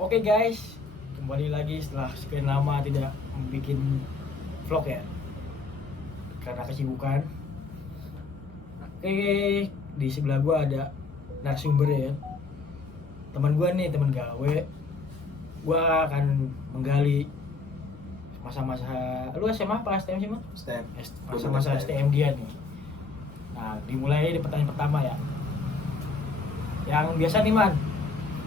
Oke guys, kembali lagi setelah sekian lama tidak membuat vlog ya, karena kesibukan. Oke, di sebelah gua ada narasumber ya, teman gua nih, teman gawe. Gua akan menggali masa-masa, lu SMA apa STM sih Mas? STM. Masa-masa STM dia nih. Nah, dimulai di pertanyaan pertama ya. Yang biasa nih Man,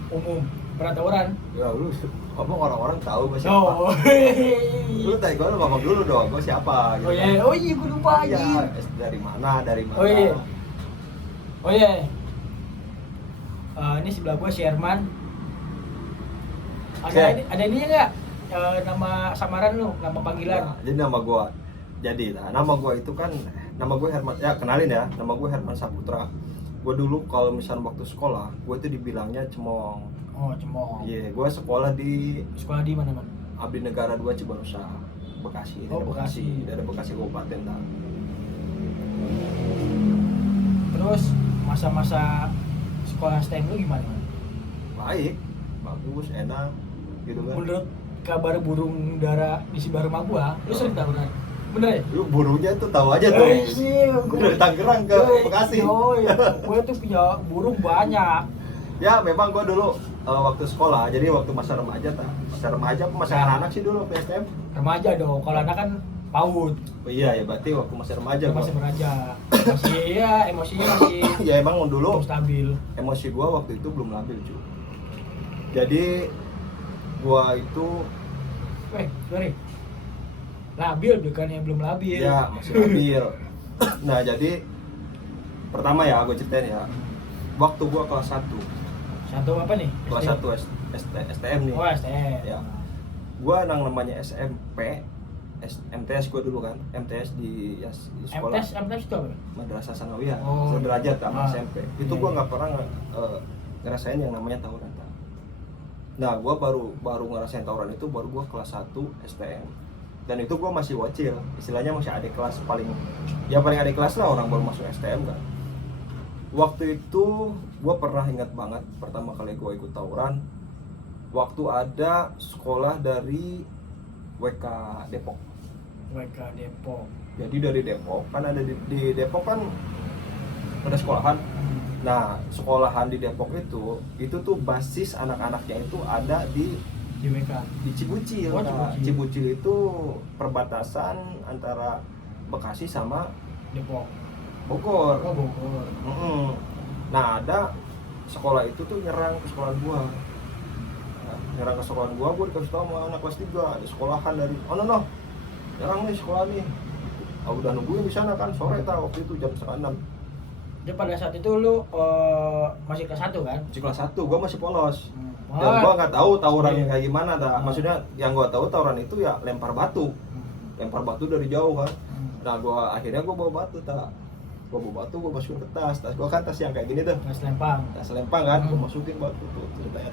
umum, pernah tawuran? Ya lu ngomong orang-orang tahu gue siapa. Oh, Lu tanya gue, lu ngomong dulu dong, gue siapa gitu. oh iya, gue lupa Iya, aja. dari mana. Oh iya. Ini sebelah gua Sherman. Ada ininya nggak? Nama samaran lu, nama panggilan. Ya, jadi nama gue itu kan, nama gue Herman, ya kenalin ya, nama gue Herman Saputra. Gue dulu kalau misalnya waktu sekolah, gue itu dibilangnya cemong. Oh, cemong. Iya, gue sekolah di Sekolah di mana, Man? Abdi Negara 2 Cibarusah, Bekasi. Oh, Bekasi. Dari Bekasi Kabupaten dah. Terus masa-masa sekolah STM lu gimana, Man? Baik, bagus, enak, gitu kan. Menurut kabar burung dara di Sibarma gua, lu sering tawuran? Bener ya? Lu burunya tuh tahu aja tuh. Gua dari Tangerang ke Bekasi. Oh iya, gue tuh punya burung banyak. Ya memang gua dulu waktu sekolah, jadi waktu masa remaja apa masa anak-anak sih dulu waktu STM. Remaja dong, kalau anak kan PAUD. Oh iya ya, berarti waktu masa remaja gua. Masih beraja. Masih ya, emosinya masih Ya emang dulu belum stabil. emosi gua waktu itu belum labil cuy. Jadi gua itu Sorry. Labil bukannya belum labil. ya masih labil. Nah jadi pertama ya gua ceritain ya, waktu gua kelas 1 Satu apa nih? kelas 1 STM nih. Oh, STM. Ya. Gua namanya SMP, MTS gua dulu kan, MTS di sekolah MTS itu apa? Madrasah Sanawiyah, Oh, sederajat sama ah, SMP. Itu iya, gua iya. nggak pernah ngerasain yang namanya tawuran. Nah, gua baru ngerasain tawuran itu baru gua kelas 1 STM. Dan itu gua masih bocil, istilahnya masih adik kelas paling adik kelas lah, orang baru masuk STM kan. Waktu itu gua pernah ingat banget pertama kali gua ikut tawuran waktu ada sekolah dari WK Depok. WK Depok. Jadi dari Depok kan ada di Depok kan ada sekolahan. Nah, sekolahan di Depok itu tuh basis anak-anaknya itu ada di WK. Cibucil. Oh, Nah, Cibucil. Cibucil itu perbatasan antara Bekasi sama Depok. Bogor. Oh, Bogor. Nah, ada sekolah itu tuh nyerang ke sekolah gua. Nah, nyerang ke sekolah gua dikasih tahu sama anak kelas 3, ada sekolahan dari no. Nyerang nih sekolah nih. Udah nungguin di sana kan sore waktu itu jam 5:30. Jadi pada saat itu lu masih kelas 1 kan? Di kelas 1 gua masih polos. Oh, Dan gua nggak tahu tawuran iya. kayak gimana dah. Maksudnya yang gua tahu tawuran itu ya lempar batu. Lempar batu dari jauh kan. Nah, akhirnya gua bawa batu Gua bawa batu, gua masukin ke tas gua kan tas yang kayak gini tuh. Mas lempang. Tas lempang kan, gua masukin batu tuh ceritanya.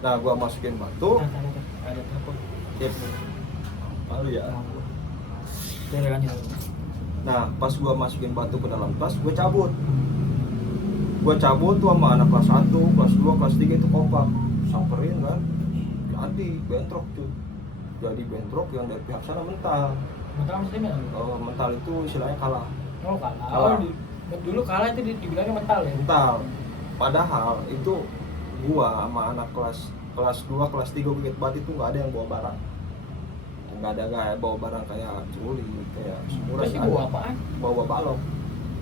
Nah, gua masukin batu. Ada telepon. Yes. Malu ya. Dari lanjut. Nah, pas gua masukin batu ke dalam tas, gua cabut tuh sama anak kelas 1, kelas 2, kelas 3 itu kompak. Samperin kan. Jadi bentrok tuh. Jadi bentrok yang dari pihak sana mental. Mental maksudnya? Mental itu istilahnya kalah. Oh, kalah. Kalah. Dulu kalah itu dibilangnya mental ya? Mental. Padahal itu gua sama anak kelas 2, kelas 3 gua inget banget itu nggak ada yang bawa barang. Nggak ada kayak bawa barang kayak culi, kayak semurah. Terus bawa apaan? Bawa balok.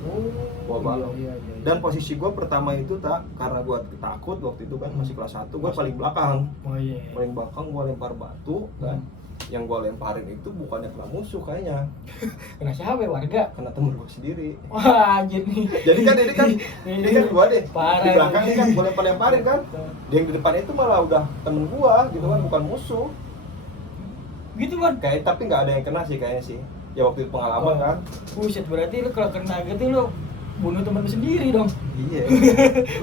Oh, Bawa balok. Iya. Dan posisi gua pertama itu karena gua takut waktu itu kan masih kelas 1, gua paling belakang. Oh iya. Paling belakang gua lempar batu kan. Yang gua lemparin itu bukannya kena musuh kayaknya. Kena siapa ya, warga? Kena temen gua sendiri. Wah, anjir nih. Jadi kan ini kan gua deh. Parah. Di belakang ini kan gua lemparin kan. Yang di depan itu malah udah temen gua gitu kan, bukan musuh. Gitu kan? Kayak tapi nggak ada yang kena sih kayaknya sih. Ya waktu itu pengalaman kan. Buset, berarti lu kalau kena gitu lu bunuh temen lu sendiri dong. Iya.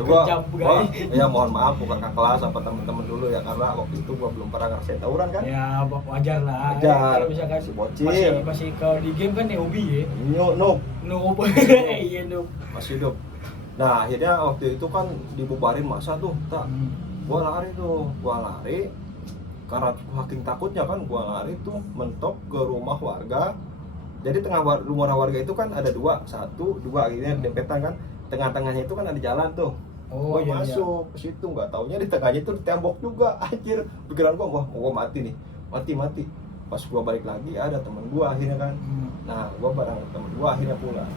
Gua Kejam, guys. ya mohon maaf bukan kakak kelas apa temen-temen dulu ya, karena waktu itu gua belum pernah ngerasain tawuran kan. Ya wajar lah. Wajar. Kalau misalkan Si bocil. masih kalau di game kan newbie ya. Noob. Noob. Iya noob. Masih hidup. Nah, akhirnya waktu itu kan dibubarin masa tuh, Gua lari karena saking takutnya kan, gua lari tuh mentok ke rumah warga. Jadi tengah rumah warga itu kan ada satu dua akhirnya dempetan kan, tengah-tengahnya itu kan ada jalan tuh. Oh Gua iya, masuk ke situ, nggak taunya di tengahnya itu tembok juga. Anjir, pikiran gua, wah gua mati nih, mati. Pas gua balik lagi ada temen gua akhirnya kan. Nah gua bareng temen gua akhirnya pulang.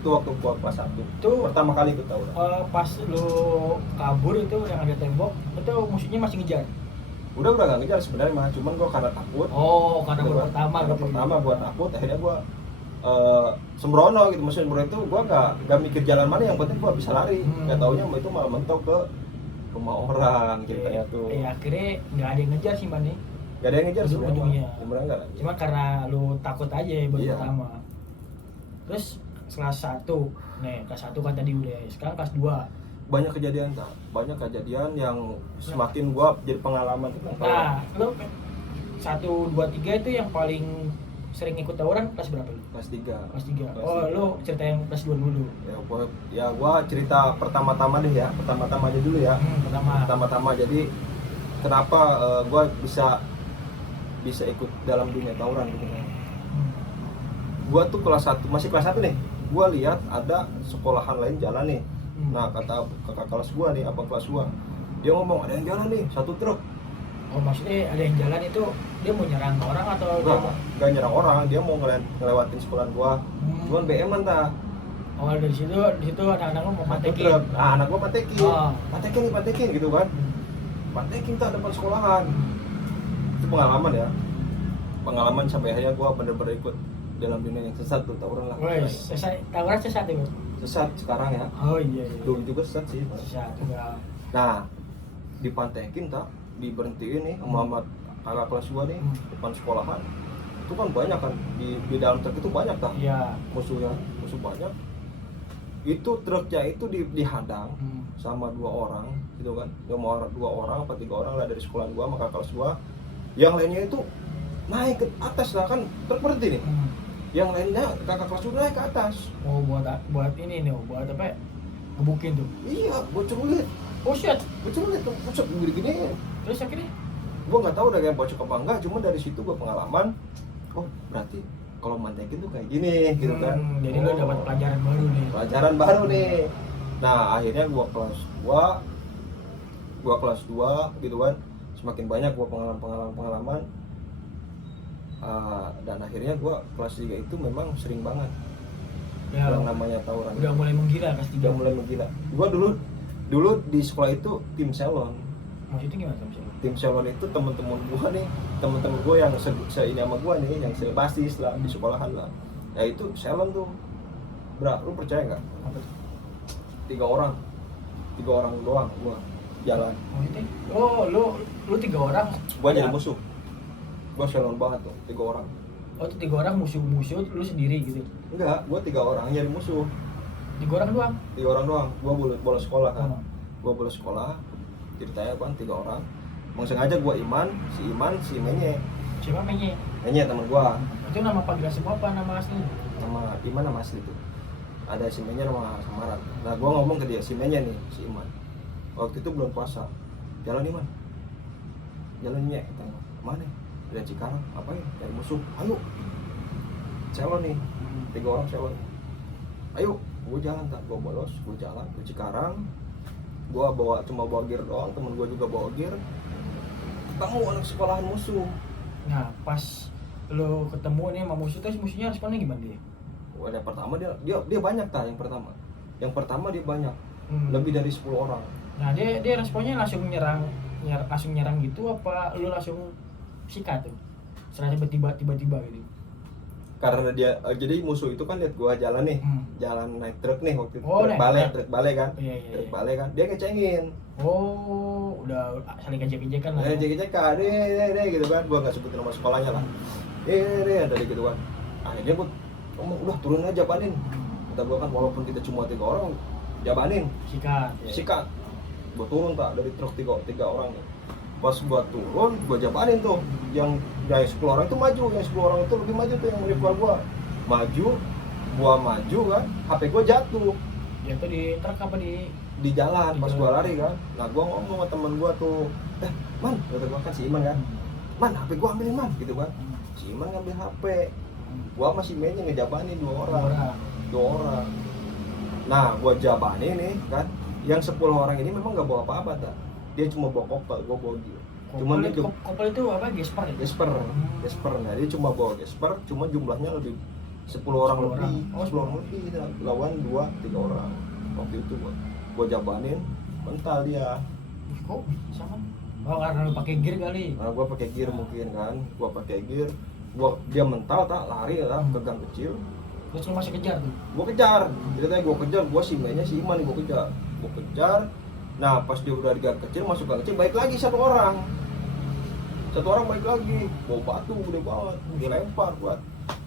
Itu waktu gua kelas 1 Itu pertama kali ikut tawuran. pas lu kabur itu yang ada tembok, itu musuhnya masih ngejar. Udah gak ngejar sebenarnya mah, cuman gua karena takut. Oh, karena Gua- baru pertama karena gitu. pertama gua takut, akhirnya gua sembrono gitu. Maksudnya sembrono itu gua gak mikir jalan mana, yang penting gua bisa lari. Gak taunya itu malah mentok ke rumah orang ceritanya tuh. Akhirnya nggak ada yang ngejar sih Mbak nih. Gak ada yang ngejar Ujung-ujungnya. sebenarnya gak ada. Cuma karena lu takut aja ya baru Iya. pertama. Terus kelas 1, nih kelas 1 kan tadi udah, sekarang kelas 2. Banyak kejadian yang semakin gua jadi pengalaman. Nah, lu 1, 2, 3 itu yang paling sering ikut tawuran kelas berapa lu? Kelas 3. Kelas 3. Kelas Oh, 3. lu cerita yang kelas 2 dulu. Gua cerita pertama-tama deh ya, pertama-tamanya dulu ya. Pertama-tama jadi kenapa gua bisa ikut dalam dunia tawuran gitu kan. Gua tuh kelas 1, masih kelas 1 nih. Gua lihat ada sekolahan lain jalan nih. Nah, kata kakak kelas gua nih, apa kelas gua, dia ngomong ada yang jalan nih, satu truk. Oh, maksudnya ada yang jalan itu dia mau nyerang orang atau dia mau? Gak nyerang orang, dia mau ngelewatin sekolah gua. Cuman BM-an tah. Oh, di situ anak-anak lu mau Satu matekin. truk. Nah, anak gua patekin. Oh. Patekin gitu kan. Patekin tak depan sekolahan. Itu pengalaman ya. Pengalaman sampai akhirnya gua bener-bener ikut dalam dunia yang sesat tuh, tawuran lah. Wes, tawuran sesat ya, Bang? Sesat sekarang ya. Oh iya. Dulu juga sesat sih. Sesat juga. Nah, dipantekin tak, diberhentiin nih sama kakak kelas gua nih depan sekolahan. Itu kan banyak kan di dalam truk itu banyak tak Iya. musuh banyak. Itu truknya itu dihadang sama 2 orang gitu kan. 2 orang apa 3 orang lah dari sekolah gua sama kakak kelas gua. Yang lainnya itu naik ke atas lah kan, truk berhenti nih. Yang lainnya kakak kelas gua naik ke atas. Oh, buat ini nih, buat apa? Ngebukin tuh. Iya, gua celulit. Oh shit. Gua celulit tuh, buset gini-gini. Terus akhirnya Gue nggak tahu udah kayak bocok apa enggak, cuma dari situ gue pengalaman, oh berarti kalau mantekin tuh kayak gini gitu kan. Jadi lu dapat pelajaran baru nih. Nah akhirnya gue kelas 2 gitu kan, semakin banyak gue pengalaman dan akhirnya gue kelas 3 itu memang sering banget Ya, yang namanya tawuran. udah mulai menggila kelas 3. Udah mulai menggila. Gue dulu di sekolah itu tim selon. Maksudnya gimana misalnya? Tim selon itu temen-temen gue yang ini sama gue nih, yang sebasis lah di sekolahan lah. Ya itu selon tuh, lu percaya nggak? Apa tuh? 3 orang doang gue jalan. Maksudnya? Oh, lu 3 orang. Gue jadi musuh. Gue selon banget tuh, 3 orang. Oh, itu 3 orang musuh lu sendiri gitu. Enggak, gue 3 orang jadi musuh. 3 orang doang. 3 orang doang. Gue bolos sekolah kan. Oh. Gue bolos sekolah. Ceritanya kan 3 orang. Emang sengaja gue Iman, si Menye. Siapa Menye? Menye teman gue. Itu nama panggilan semua apa nama asli? Nama Iman nama asli tuh. Ada si Menye nama samaran. Nah gue ngomong ke dia, si Menye nih, si Iman. Waktu itu belum puasa. Jalan Iman. Jalan Nye, kata kemana? Dari Cikarang, apa ya? Dari musuh. Ayo. Celon nih, 3 orang celon. Ayo, gue jalan tak, gue bolos, gue jalan ke Cikarang. Gue cuma bawa gear doang, temen gue juga bawa gear. Ketemu anak sekolahan musuh. Nah, pas lu ketemu nih sama musuh, terus musuhnya responnya gimana dia? Yang pertama dia banyak tak, yang pertama dia banyak. Lebih dari 10 orang. Nah, dia responnya langsung nyerang gitu apa lu langsung sikat tuh? Serasa tiba-tiba gitu. Karena dia jadi musuh itu kan lihat gua jalan nih, jalan naik truk nih waktu itu. Oh, truk balai kan. Iya. Truk balai kan. Dia ngecengin. Oh, udah saling kejek-kejekan lah. Cek deh gitu kan. Gua enggak sebutin nama sekolahnya lah. Tadi gitu kan. Akhirnya gua ngomong udah turun aja jabanin. Kata gua kan walaupun kita cuma 3 orang, jabanin. Sikat. Sikat. Gua turun tak dari truk 3 orang. Pas gua turun, gua jabanin tuh. Yang 10 orang itu maju, yang 10 orang itu lebih maju tuh yang menipul gua. Maju, gua maju kan, HP gua jatuh. Jatuh di truk apa di di jalan pas gue lari kan. Nah gue ngomong sama temen gue tuh, man, kata gue kan si Iman kan, man HP gue ambilin man gitu kan. Si Iman ngambil HP, gue masih mainnya ngejabanin dua orang. Nah gue jabanin nih kan, yang 10 orang ini memang gak bawa apa-apa tak, dia cuma bawa kopel, gue bawa gitu. Cuma dia kopel itu apa? Gesper ya? Gesper. Nah dia cuma bawa gesper, cuma jumlahnya lebih 10 orang lebih. 10 orang lebih lawan 2-3 orang. Waktu itu gua jabanin, mental dia. Kok bisa kan? Oh karena lu pakai gear kali. Nah gua pakai gear mungkin kan, dia mental tak lari lah ke gang kecil. Terus lu masih kejar tuh? Gua kejar, ceritanya gua kejar, gua si mainnya si Iman gua kejar. Nah pas dia udah di gang kecil, masuk gang kecil, balik lagi satu orang balik lagi, bawa batu gede banget, dilempar buat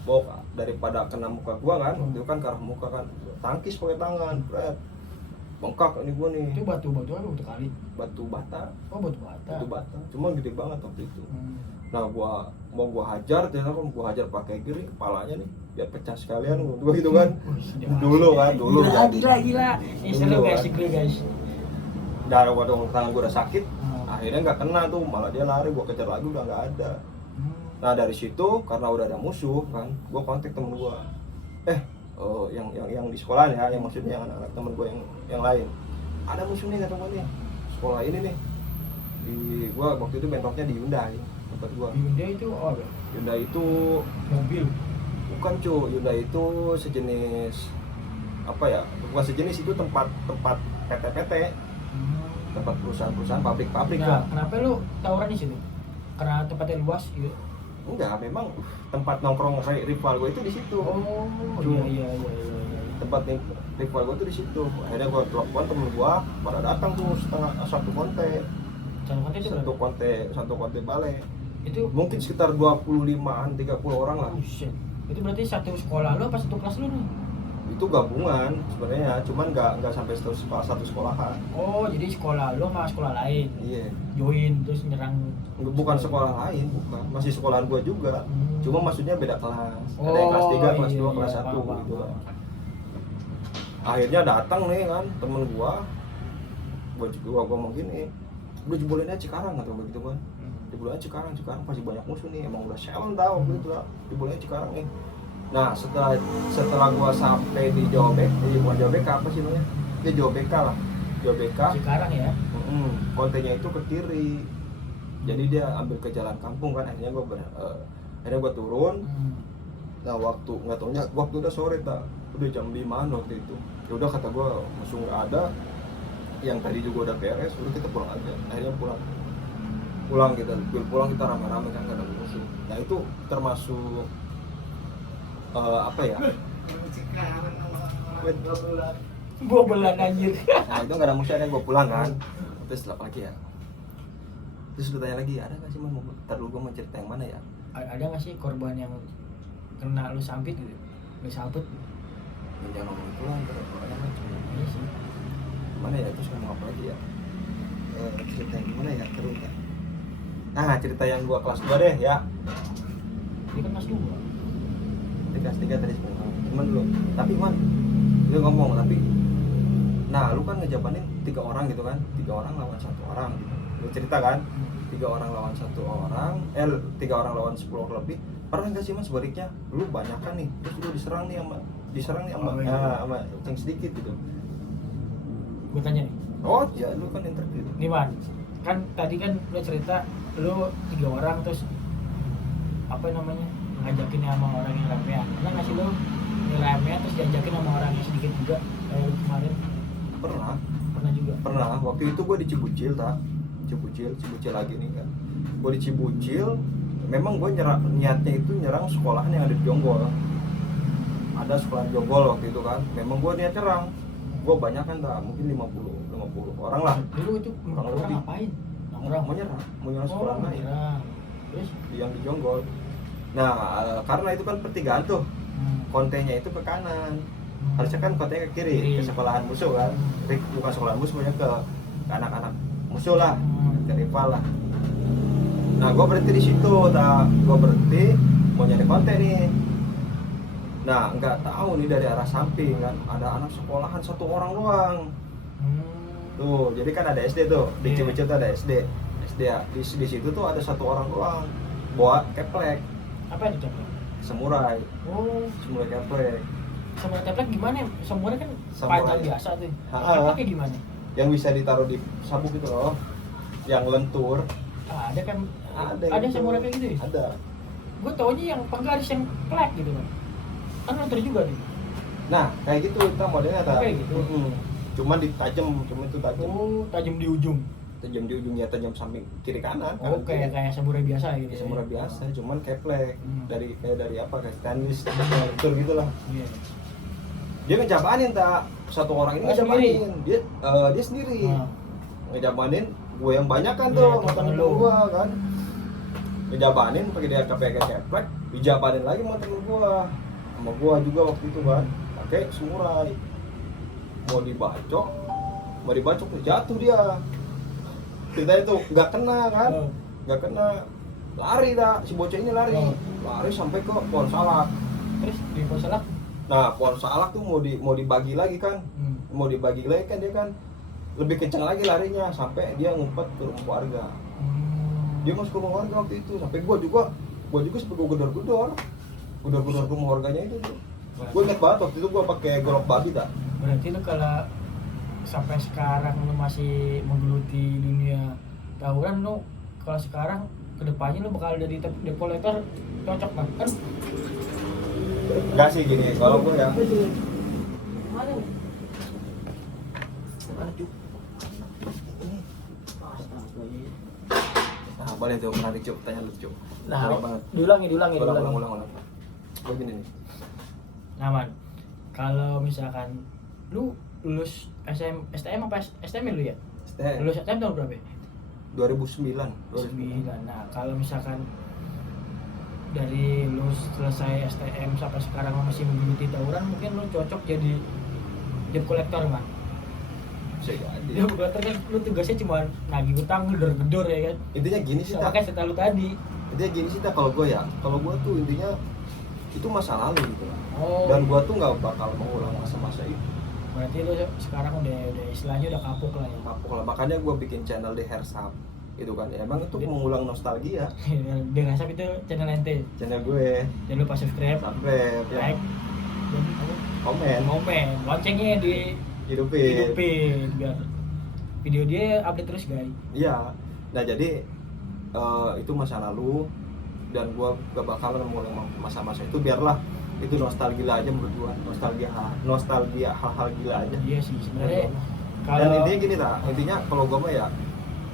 bawa daripada kena muka gua kan, itu kan ke arah muka kan, tangkis pakai tangan, bret, bengkak ini gua nih. Itu batu apa batu kali? Batu bata. Oh batu bata. Cuma gede banget waktu itu. Nah mau gua hajar, ternyata kan gua hajar pakai gear kepalanya nih, biar pecah sekalian gua gitu kan. Dulu. Gila. Ini seru guys. Darah gua dong, tangan gua udah sakit. Akhirnya nggak kena tuh, malah dia lari, gua kejar lagi udah nggak ada. Nah dari situ karena udah ada musuh kan, gua kontak temen gua, yang di sekolah ya, yang maksudnya yang anak-anak temen gua yang lain, ada musuh nih kata gua nih, sekolah ini nih. Gua waktu itu bentoknya di Hyundai tempat gua. Hyundai itu apa? Hyundai itu mobil. Bukan cuy, Hyundai itu sejenis apa ya? Bukan sejenis, itu tempat PT-PT. Tempat perusahaan pabrik nah, lah. Kenapa lu tawuran di situ? Karena tempatnya luas gitu? Enggak, memang tempat nongkrong rival gue itu di situ. Oh iya. Tempat rival gue itu di situ. Akhirnya gue telepon temen gue, pada datang tuh satu konte balik. Itu mungkin sekitar 25-an 30 orang lah. Itu berarti satu sekolah lu apa satu kelas lu nih? Itu gabungan sebenarnya, cuman nggak sampai satu sekolahan. Oh jadi sekolah lu sama sekolah lain? Iya. Join terus nyerang? Bukan sekolah lain, bukan, masih sekolahan gua juga. Cuma maksudnya beda kelas. Ada yang kelas 3, kelas 2, kelas 1 gitu lah. Akhirnya datang nih kan temen gua ngomong gini, udah jebolin aja Cikarang atau begitu kan. Jebolin aja Cikarang pasti banyak musuh nih, emang udah silent tau gitu lah. Jebolin aja Cikarang nih. Nah setelah gua sampai di bukan Jawa BK, apa sih namanya? Ya Jawa BK lah. Jawa BK. Cikarang ya. Kontenya itu ke kiri. Jadi dia ambil ke jalan kampung kan, akhirnya gua turun. Nah waktu udah sore tak, udah jam 5-an waktu itu. Ya udah kata gua musuh nggak ada, yang tadi juga udah beres, udah kita pulang aja. Akhirnya pulang kita rame-rame kan, gak ada musuh. Nah itu termasuk apa ya? Bobelan anjir. Nah itu gak ada musuh, akhirnya gue pulang kan. Terus apa lagi ya? Terus gue tanya lagi, ada gak sih ntar dulu gue mau cerita yang mana ya? Ada gak sih korban yang kena lu sampit gitu? Lu sampit? Ya jangan ngomong itu lah, orangnya macam iya sih. Mana ya, terus ngomong apa lagi ya? Cerita yang gimana ya, terus ya? Nah cerita yang gue kelas 2 deh ya. Ini kan kelas 2. Kelas 3 tadi sebenarnya. Cuman dulu, tapi Man, lu ngomong tapi, nah lu kan ngejabanin 3 orang gitu kan, 3 orang lawan 1 orang. Lu cerita kan, 3 orang lawan 1 orang, 3 orang lawan 10 orang lebih. Pernah nggak sih Mas sebaliknya, lu banyak kan nih, terus lu diserang nih sama yang sedikit gitu. Gue tanya nih. Oh iya, lu kan interview. Nih Man, kan tadi kan lu cerita lu 3 orang terus apa namanya ngajakin sama orang yang ramean. Pernah nggak sih lu ramean terus diajakin sama orang yang sedikit juga kayak lu kemarin? Pernah juga. Pernah. Waktu itu gue di Cibucil lagi nih kan. Gue di Cibucil, memang gue niatnya itu nyerang sekolahan yang ada di Jonggol. Ada sekolah Jonggol waktu itu kan. Memang gue niat nyerang. Gue banyak kan tak, mungkin 50 orang lah. Dulu itu orang ngapain? Mau nyerang sekolah lain. Terus yang di Jonggol. Nah, karena itu kan pertigaan tuh. Kontenya itu ke kanan. Harusnya kan kontenya ke kiri, ke sekolahan musuh kan. Bukan sekolahan musuh, banyak ke anak-anak musuh lah, ke rival lah. Nah, gue berhenti di situ, gue berhenti mau nyari konten nih. Nah, nggak tahu nih dari arah samping kan ada anak sekolahan 1 orang doang. Tuh, jadi kan ada SD tuh, di Iya. Cibicil tuh ada SD ya. Di situ tuh ada satu orang doang bawa keplek, Apa itu teplek? samurai, Oh, samurai keplek. samurai teplek gimana? Samurai kan Samurai. panjang biasa tuh. Ha-ha. Tepleknya gimana? Yang bisa ditaruh di sabuk gitu loh, yang lentur. Ah, ada kan? Ada gitu. samurai kayak gitu ya? Ada. Gue taunya yang penggaris yang plek gitu kan. Kan lontar juga tuh. Nah, kayak gitu kita modelnya ada. Kayak gitu? Cuma ditajam, cuma itu tajam. Oh, tajam di ujung. Tajam di ujungnya, tajam samping kiri kanan. Oh, kanan, kiri. kayak samurai biasa gitu. Ya, samurai biasa, cuman keplek. Hmm. Dari apa? Kayak stainless, lentur gitu lah. Iya. Dia ngejabanin tak satu orang ini Oh, sendiri? ngejabanin. Dia sendiri. Nah, Ngejabanin gue yang banyak kan Iya, tuh temen temen lu. gua kan. Ngejabanin pakai dia pakai keplek, dijabanin lagi sama temen gua. Sama gua juga waktu itu kan. Pakai samurai. Mau dibacok jatuh dia. Kita itu nggak kena kan. Oh. Nggak kena. Lari dah, si bocah ini lari. Oh. Lari sampai ke pohon salak. Terus di pos salak? Nah, pohon salak tuh mau dibagi lagi kan. Mau dibagi lagi kan dia kan lebih kencang lagi larinya sampai dia ngumpet ke rumah warga. Dia masuk ke rumah warga waktu itu sampai gua juga sampai gua gedor-gedor ke rumah warganya itu tuh. Gua ingat banget waktu itu gua pakai golok babi tak. Berarti lu kalau sampai sekarang lu masih menggeluti dunia tawuran, lu kalau sekarang kedepannya lu bakal jadi debt collector cocok banget kan? Enggak sih gini, kalau gua ya Mana nih? mana Cuk? Nah, boleh tuh menarik Cuk, tanya lu Cuk. Nah, Menarik banget. diulangi. Ulang. Begini nih. Nah, Man, kalau misalkan lu lulus STM apa STM lu ya? STM Lulus STM tahun berapa? 2009. 9. Nah, kalau misalkan dari lu selesai STM sampai sekarang lu masih menggeluti tawuran, mungkin lu cocok jadi debt collector, Man. Bisa jadi. Debt collector kan lu tugasnya cuma nagih utang, gedor-gedor ya kan. Intinya gini sih, Sama tak. kayak cerita lu tadi. Intinya gini sih, tak, kalau gue tuh intinya itu masa lalu gitu. Oh. Dan gue tuh nggak bakal mengulang masa-masa itu. Berarti lu sekarang udah istilahnya udah kapok lah ya. Kapok lah, makanya gue bikin channel di Hersap itu kan, emang itu mengulang nostalgia. Dia rasa itu channel ente. Channel gue Jangan lupa subscribe, sampai like, dan komen loncengnya hidupin. biar video dia update terus guys. Iya, nah jadi itu masa lalu dan gue gak bakalan mengulang masa-masa itu, biarlah itu nostalgia aja menurut gue, nostalgia hal-hal gila aja. Iya sih sebenarnya. Dan Kalau intinya gini tak, intinya kalau gue mah ya,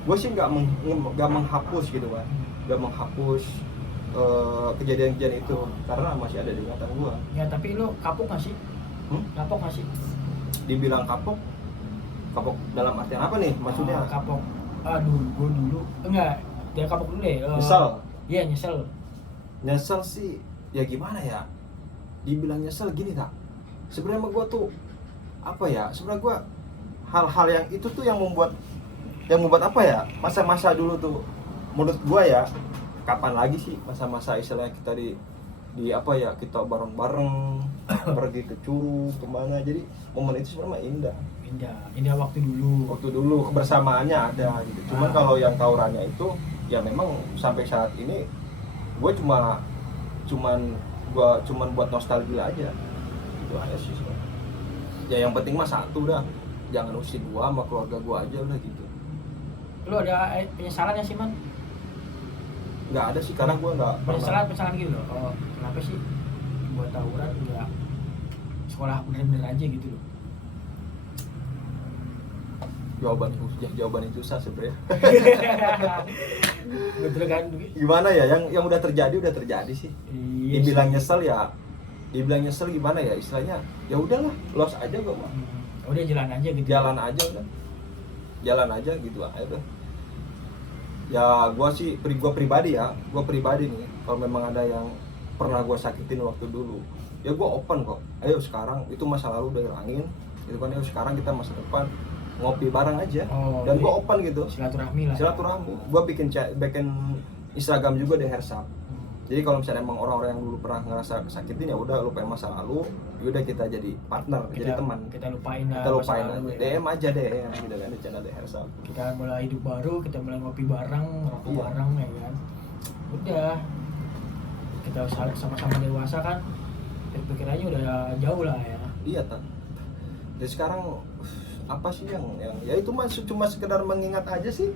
gue sih nggak menghapus gitu kan, nggak menghapus kejadian-kejadian itu karena masih ada di ingatan gue. ya tapi lu kapok nggak sih? Kapok nggak sih? Dibilang kapok dalam artian apa nih maksudnya? Kapok. Aduh, gue dulu enggak. Dia kapok dulu deh. Nyesel. Iya nyesel. Nyesel sih ya gimana ya, dibilang nyesel gini tak, sebenarnya gue tuh apa ya, sebenarnya gue hal-hal yang itu tuh yang membuat apa ya, masa-masa dulu tuh menurut gue ya, kapan lagi sih masa-masa istilahnya kita di apa ya, kita bareng-bareng pergi ke Curug kemana, jadi momen itu sebenarnya Indah waktu dulu. kebersamaannya ada gitu. Cuman kalau yang tawurannya itu ya memang sampai saat ini gue cuman buat nostalgia aja, itu aja sih sebenarnya. Ya yang penting mah satu dah, jangan usin gua sama keluarga gua aja udah gitu. Lu ada penyesalan ya sih Man? Nggak ada sih, karena gua nggak pernah. Penyesalan gitu loh. Oh, kenapa sih buat tawuran nggak sekolah bener-bener aja gitu loh? Jawaban itu susah sebenarnya. Betul kan? Gimana ya, yang udah terjadi sih. Iya Dibilang sih. nyesel gimana ya, istilahnya ya udahlah, los aja gua mah. Udah jalan aja gitu. Jalan aja gitu aja udah. Ya gua pribadi nih, kalau memang ada yang pernah gua sakitin waktu dulu, ya gua open kok. Ayo sekarang itu masa lalu udah hilangin gitu kan, ayo sekarang kita masa depan ngopi bareng aja. Dan gua open gitu, silaturahmi lah. gua bikin Instagram juga di Hersap. Jadi kalau misalnya emang orang-orang yang dulu pernah ngerasa kesakitin, ya udah lupain masa lalu, ya udah kita jadi partner, jadi teman. Kita lupain lah Kita lupain masa aja, lalu ya. DM aja DM gitu kan, di channel The Hersal. Kita mulai hidup baru, kita mulai ngopi bareng, ngerokok Iya. bareng ya kan. Udah, kita sama-sama dewasa kan, pikirannya udah jauh lah ya. Iya tak. Jadi sekarang apa sih yang ya itu mah cuma sekedar mengingat aja sih,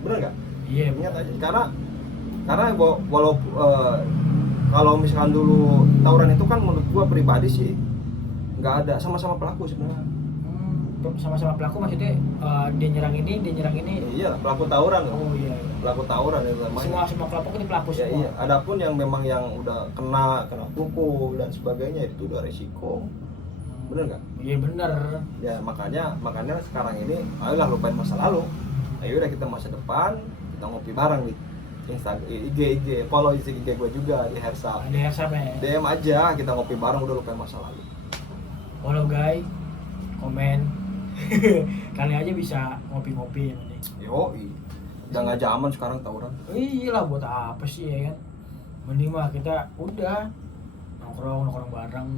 bener nggak? Iya, Ingat aja karena walaupun kalau misalkan dulu tawuran itu kan menurut gua pribadi sih nggak ada, sama-sama pelaku sebenarnya. Sama-sama pelaku maksudnya dia nyerang ini. Iya, pelaku tawuran loh. Oh iya. Pelaku tawuran itu namanya. Semua kelompok ini pelaku Ya, semua. iya. Adapun yang memang yang udah kena pukul dan sebagainya itu udah resiko. Bener nggak? Iya bener. Ya makanya sekarang ini ayolah lupain masa lalu. Ayo udah kita masa depan, kita ngopi bareng di Instagram, IG, follow IG gue juga di Hersal. Ada yang sampai DM aja, kita ngopi bareng, udah lupain masa lalu. follow guys, komen. Kali aja bisa ngopi-ngopi ya nih. Yoi, udah nggak zaman sekarang tawuran. Iya lah, buat apa sih ya kan? Mending mah kita udah nongkrong bareng,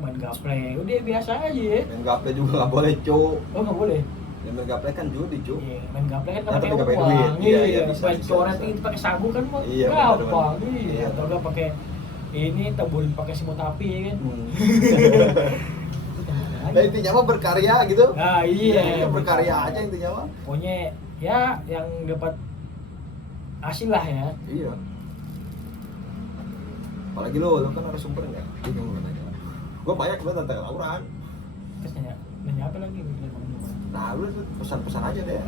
main gaple, udah biasa aja ya. Main gaple juga nggak boleh, cu. Oh nggak boleh. Ya, main gaple kan judi, cu. Iya, main gaple kan Ya, pakai tapi nggak pakai uang. duit. Iya, iya, bisa, main bisa, coret bisa. itu pakai sabu kan mah Iya, gampang. benar-benar. Iya, Iya. atau nggak pakai ini taburin pakai semut api ya kan. Nah intinya mah berkarya gitu. Nah iya, Berkarya aja intinya mah. pokoknya ya yang dapat hasil lah ya. Iya. Apalagi lu kan harus sumber nggak? Bingung kan aja. Gua banyak banget tentang tawuran. Terus nanya apa lagi? Nah lu tuh pesan-pesan aja deh.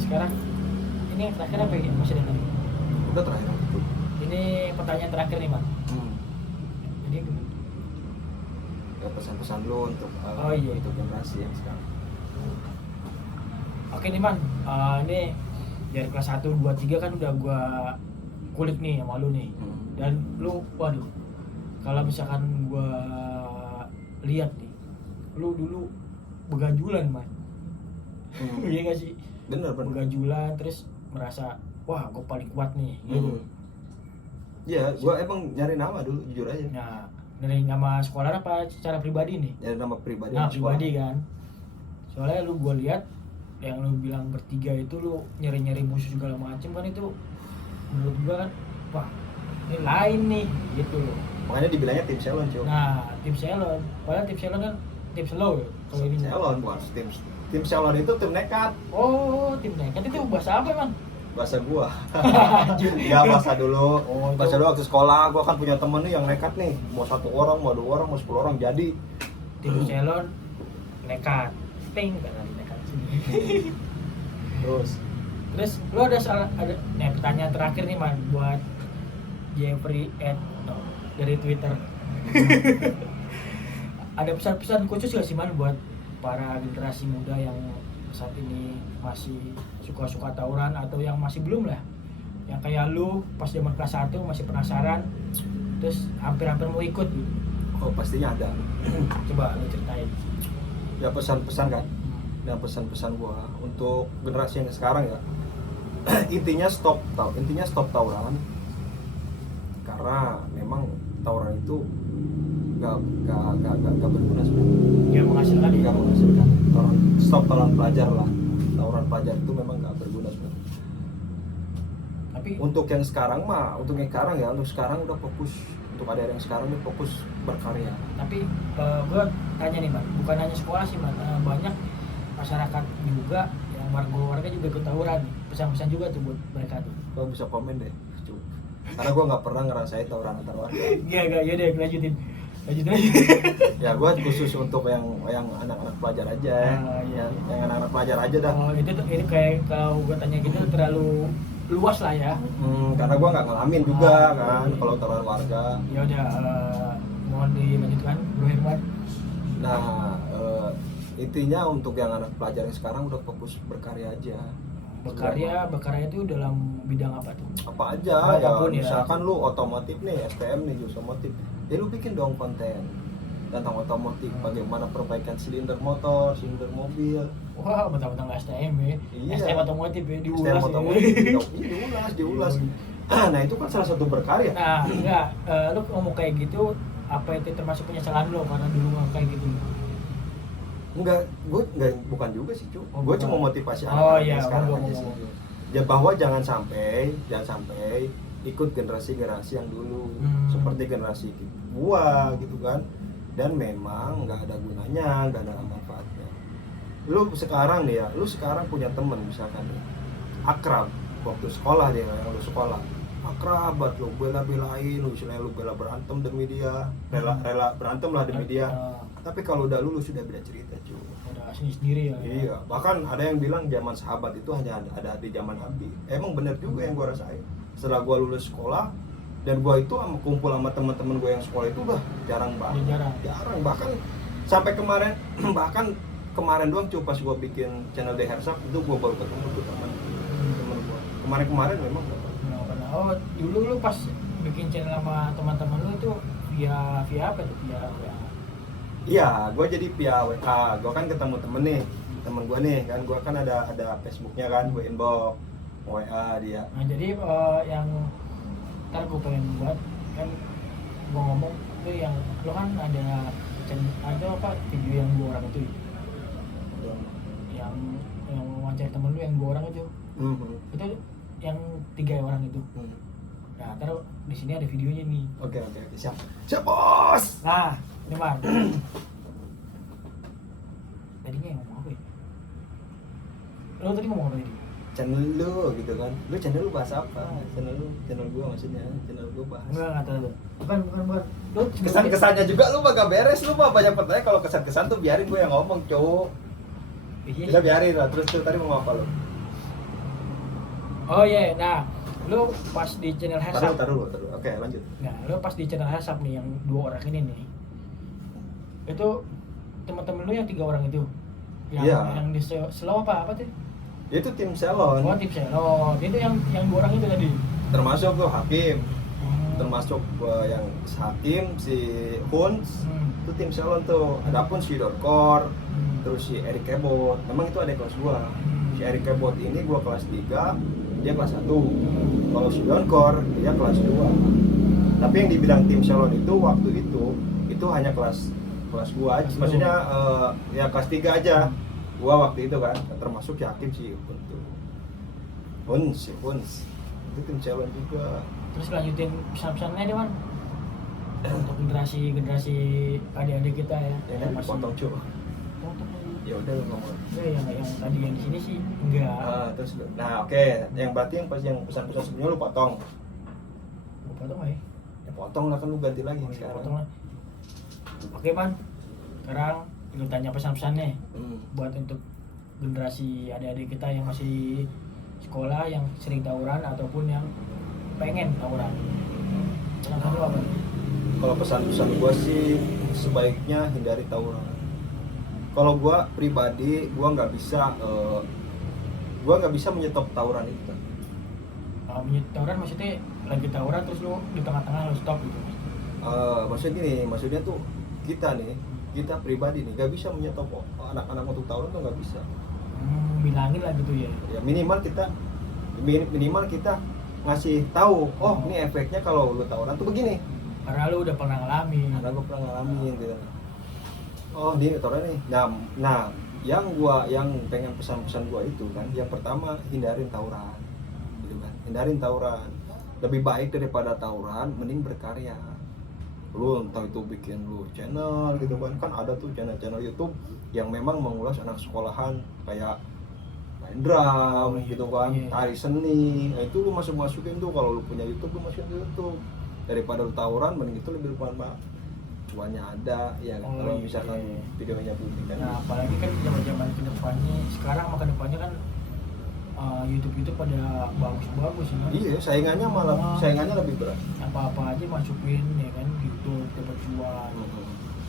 Sekarang ini yang terakhir apa ya? Masih ada tadi. Udah terakhir itu. Ini pertanyaan terakhir nih, Man. Jadi Ya pesan-pesan lu untuk Oh, iya. untuk generasi yang sekarang. oke nih, Man. Ini dari kelas 1, 2, 3 kan udah gua kulik nih sama lu nih. Dan lu, waduh, kalau misalkan gua lihat nih, lu dulu begajulan, Man. Iya gak sih? Bener. Begajulan terus merasa, wah gua paling kuat nih, gitu. Iya, gua emang nyari nama dulu, jujur aja. Nah, dari nama sekolah apa secara pribadi nih? Nyari nama pribadi. Nah, di sekolah. pribadi kan. Soalnya lu gua lihat yang lu bilang bertiga itu lu nyari-nyari musuh segala macem kan, itu menurut gua kan, wah ini lain nih gitu loh. Makanya dibilangnya tim Selon, cuy. Nah, tim Selon, padahal tim Selon kan tim slow ya kalau ini. Selon bukan tim Selon itu tim nekat. Oh, tim nekat itu bahasa apa emang? Bahasa gua. Ya bahasa dulu. Oh, Bahasa itu dulu waktu sekolah gua kan punya temen nih yang nekat nih. Mau 1 orang, mau 2 orang, mau 10 orang jadi. tim Selon nekat. Ting kan ada nekat sini. Terus lu ada pertanyaan terakhir nih, Man, buat Jeffrey dari Twitter. Ada pesan-pesan khusus gak sih, Man, buat para generasi muda yang saat ini masih suka-suka tawuran atau yang masih belum lah, yang kayak lu pas zaman kelas 1 masih penasaran terus hampir-hampir mau ikut gitu. Oh pastinya ada. Coba lu ceritain. Ya pesan-pesan kan. Dan pesan-pesan gua untuk generasi yang sekarang ya. intinya stop tawuran. Karena memang tawuran itu gak berguna sebenarnya. Dia menghasilkan Nggak menghasilkan. Stop tawuran pelajar lah. Tawuran pelajar itu memang nggak berguna sebenarnya. tapi Untuk yang sekarang udah fokus. Untuk adik yang sekarang udah fokus berkarya. tapi gue tanya nih, Man, bukan hanya sekolah sih, Man, banyak masyarakat juga yang warga juga ikut tawuran. Pesan-pesan juga tuh buat mereka tuh. Lo bisa komen deh. Karena gue nggak pernah ngerasain tawuran antar warga. Iya deh, lanjutin aja. Ya gue khusus untuk yang anak-anak pelajar aja. Iya. Yang anak-anak pelajar aja dah. Oh, itu tuh ini kayak kalau gue tanya gitu terlalu luas lah ya. Karena gue nggak ngalamin juga kan kalau tawuran warga. Ya udah, mohon dilanjutkan, Bro Herman. Nah intinya untuk yang anak pelajar yang sekarang udah fokus berkarya aja. Berkarya itu dalam bidang apa tuh? Apa aja Apapun ya, ya. misalkan lu otomotif nih, STM nih, jurusan otomotif, ya lu bikin dong konten tentang otomotif, bagaimana perbaikan silinder motor, silinder mobil. Wah, mentang-mentang STM ya. Iya. STM otomotif ya, diulas STM ya. otomotif, diulas. Nah itu kan salah satu berkarya. Nah, enggak, lu ngomong kayak gitu, apa itu termasuk penyesalan lo karena dulu ngomong kayak gitu? Enggak, bukan juga sih cu. Oh, Gue bukan. cuma motivasi Oh, anak-anak iya, yang sekarang ngomong, aja sih. ngomong. Ya bahwa jangan sampai ikut generasi-generasi yang dulu, seperti generasi gua gitu kan. Dan memang nggak ada gunanya, nggak ada manfaatnya. Lu sekarang nih ya, lu sekarang punya temen misalkan nih, akrab waktu sekolah dia, yang lu sekolah akrab banget, lu bela-belain, lu istilahnya lu bela berantem demi dia, rela berantem lah demi dia. Tapi kalau udah lulus sudah beda cerita cuy. Udah sendiri ya. Iya, bahkan ada yang bilang zaman sahabat itu hanya ada di zaman Nabi. Emang bener juga yang gua rasain. Setelah gua lulus sekolah dan gua itu kumpul sama teman-teman gua yang sekolah itu udah jarang banget. Jarang. Bahkan sampai kemarin doang coba pas gua bikin channel The Hersap itu gua baru ketemu tuh teman gua. Kemarin memang gak pernah. Oh, dulu lu pas bikin channel sama teman-teman lu itu via apa tuh? Via Iya, gue jadi via WA. Gue kan ketemu temen gue nih kan, gue kan ada Facebooknya kan, gue inbox WA dia. Nah, jadi yang ntar gue pengen buat kan, gue ngomong tuh yang lo kan ada apa video yang 2 orang itu, yang wawancara temen lu yang 2 orang itu, itu yang 3 orang itu. Nah, taruh di sini ada videonya nih. Oke, siap bos. Nah, ini Mar. Tadinya yang ngomong apa ya? Lo tadi ngomong apa tadi? Channel lu gitu kan. Lu channel lu bahas apa? Channel gua maksudnya. Channel gua bahas. Enggak tahu. Bukan. Lo Kesan-kesannya juga lu bagak beres, lu mah banyak pertanyaan. Kalau kesan-kesan tuh biarin gue yang ngomong, cowok. Iya. Kita biarin lah. Terus tuh tadi mau apa lu? Oh iya, nah, lo pas di channel Hersap. Taruh. Oke, lanjut. Nah, lo pas di channel Hersap nih yang 2 orang ini nih. Itu teman-teman lu yang 3 orang itu. Yang di slow apa tuh? Itu tim salon. Oh, tim salon. Itu yang 2 orang itu tadi. Termasuk tuh Hakim. Termasuk yang Hakim, si Huns. Itu tim salon tuh. Adapun si Dorkor, terus si Eric Kebot. Memang itu ada kelas gua. Si Eric Kebot ini gua kelas 3, dia kelas 1. Kalau si Dorkor, dia kelas 2. Tapi yang dibilang tim salon itu waktu itu hanya kelas gua aja, maksudnya ya kelas 3 aja gua waktu itu kan, termasuk si Hakim si Huns itu tim calon juga. Terus lanjutin pesan-pesannya deh, Man, untuk generasi adik-adik kita ya. Yang masih potong cuy. Ya udah lu ngomong. Yang tadi yang di sini sih enggak. Terus oke. Yang berarti yang pesan-pesan sebelumnya lu potong. Gua potong ya. Ya potong lah kan, lu ganti lagi sekarang. Potong lah. Oke, Man. Sekarang lu tanya pesan-pesannya buat untuk generasi adik-adik kita yang masih sekolah, yang sering tawuran ataupun yang pengen tawuran. Pesan lu apa? Kalau pesan-pesan gua sih sebaiknya hindari tawuran. Kalau gua pribadi, gua nggak bisa menyetop tawuran itu. Tawuran maksudnya lagi tawuran terus lu di tengah-tengah lu stop gitu? Maksudnya tuh kita pribadi nih nggak bisa menyetop anak-anak untuk tawuran tuh nggak bisa. Bilangin lah gitu ya. Ya minimal kita ngasih tahu, oh ini efeknya kalau lu tawuran tuh begini. Karena lu udah pernah ngalamin. Karena gue pernah ngalamin gitu. Oh ini tawuran nih. Nah yang pengen pesan-pesan gua itu kan, yang pertama hindarin tawuran. Gitu kan? Hindarin tawuran. Lebih baik daripada tawuran, mending berkarya. Lu entah itu bikin lu channel gitu kan ada tuh channel YouTube yang memang mengulas anak sekolahan kayak main drum gitu kan, tari seni. Nah itu lu masukin tuh, kalau lu punya YouTube lu masukin ke YouTube. Daripada lu tawuran, mending itu lebih bermanfaat. Cuannya ada ya kan, kalau misalkan videonya booming kan. Nah, apalagi kan zaman-zaman kedepannya, sekarang sama kedepannya kan YouTube itu pada bagus-bagus ya. Iya, saingannya lebih berat. Apa-apa aja masukin ya kan, YouTube dapat cuan.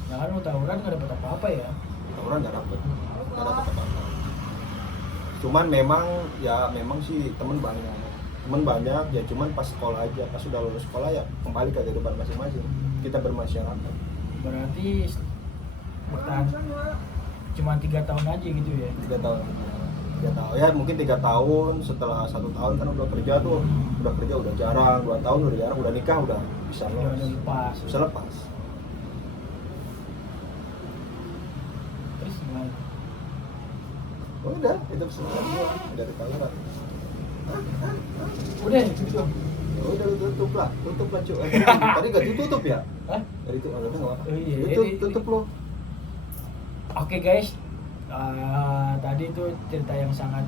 Nah kan lu tawuran nggak dapat apa-apa ya. Tawuran nggak dapat apa-apa. Cuman memang sih temen banyak ya, cuman pas sekolah aja, pas sudah lulus sekolah ya kembali ke kehidupan masing-masing, kita bermasyarakat. Berarti bertahan cuma 3 tahun aja gitu ya. 3 tahun ya, mungkin 3 tahun. Setelah 1 tahun kan udah kerja tuh, udah jarang, 2 tahun udah jarang, udah nikah udah bisa Udah lepas. bisa lepas. Terus gimana? Udah itu pesan gua dari Tangerang. Udah gitu. Udah lu tutup lah cuy. Tadi gak ditutup ya? Hah? Dari itu udah nggak apa. Oh iya, Tutup lo. Oke guys, tadi itu cerita yang sangat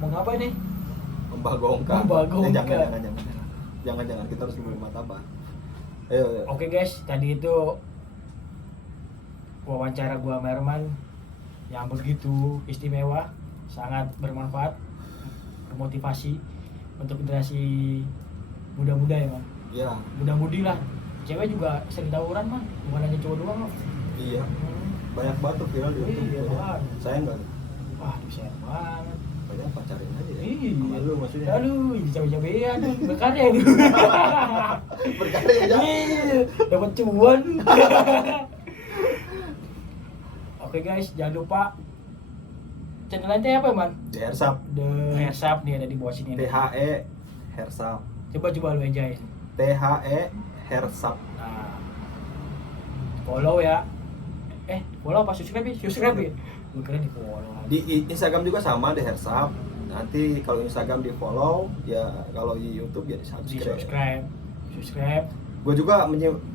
mengapa nih? Membagongkan. Membagongkan. Jangan kita harus memberi martabat. Ayo. Oke guys, tadi itu wawancara gua sama Herman yang begitu istimewa, sangat bermanfaat, bermotivasi untuk generasi muda-muda ya, Bang. Iya. Muda-mudi lah. Cewek juga sering tawuran, Bang. Bukan hanya cowok doang, loh. Iya. Banyak banget tuh viral di YouTube. Iya, banget. Sayang nggak? Wah, sayang banget. Banyak pacarin aja ya. Iya. Sama lu maksudnya. Aduh, ini cabai-cabean, berkarya itu. Berkarya aja. Iya, dapat cuan. Oke guys, jangan lupa channel lainnya apa, Man? Di Hersap. The Hersap nih ada di bawah sini. THE Hersap. Coba lu ajain. THE Hersap. Nah, follow ya. Follow apa subscribe ya? Subscribe ya? Gue kira di follow. Di Instagram juga sama di Hersap. Nanti kalau Instagram di follow, ya kalau di YouTube ya di Di subscribe. subscribe. Gue juga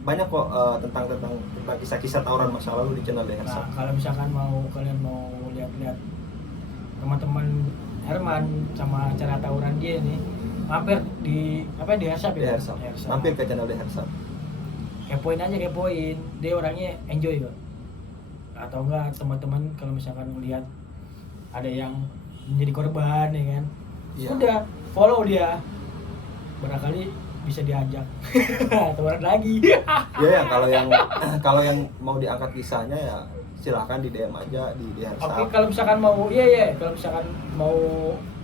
banyak kok tentang kisah-kisah tawuran masa lalu di channel The Nah, Hersap. kalau misalkan kalian mau lihat-lihat teman-teman Herman sama cara tawuran dia nih, mampir di Hersap The ya? Hersap. Hersap. Mampir ke channel The Hersap. Kepoin aja, dia orangnya enjoy kok. Atau enggak teman-teman kalau misalkan melihat ada yang menjadi korban ya kan, Iya. udah follow dia, barangkali bisa diajak tawuran lagi. Ya, kalau yang mau diangkat kisahnya ya silahkan di DM aja di The Hersap. Oke, kalau misalkan mau kalau misalkan mau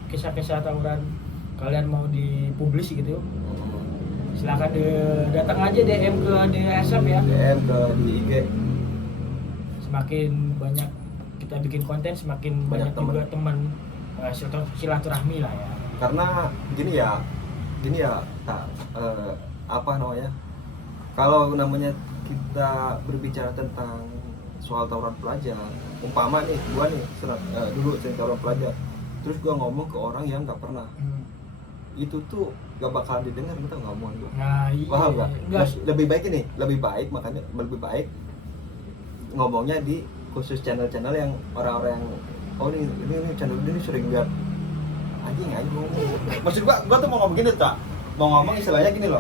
kisah-kisah tawuran kalian mau dipublis gitu, silakan datang aja DM ke The Hersap ya. DM ke di IG. Semakin banyak kita bikin konten, semakin banyak juga teman silaturahmi lah ya. Karena gini ya apa namanya, kalau namanya kita berbicara tentang soal tawuran pelajar, umpama nih gua nih dulu sering tawuran pelajar, terus gua ngomong ke orang yang nggak pernah, itu tuh gak bakalan didengar, kita ngomong gua. Nah, iya. Paham nggak? Enggak. Lebih baik makanya lebih baik ngomongnya di khusus channel-channel yang orang-orang yang ini channel ini sering lihat anjing ngomong. Maksud gua tuh mau ngomong gini, tak mau ngomong istilahnya gini loh,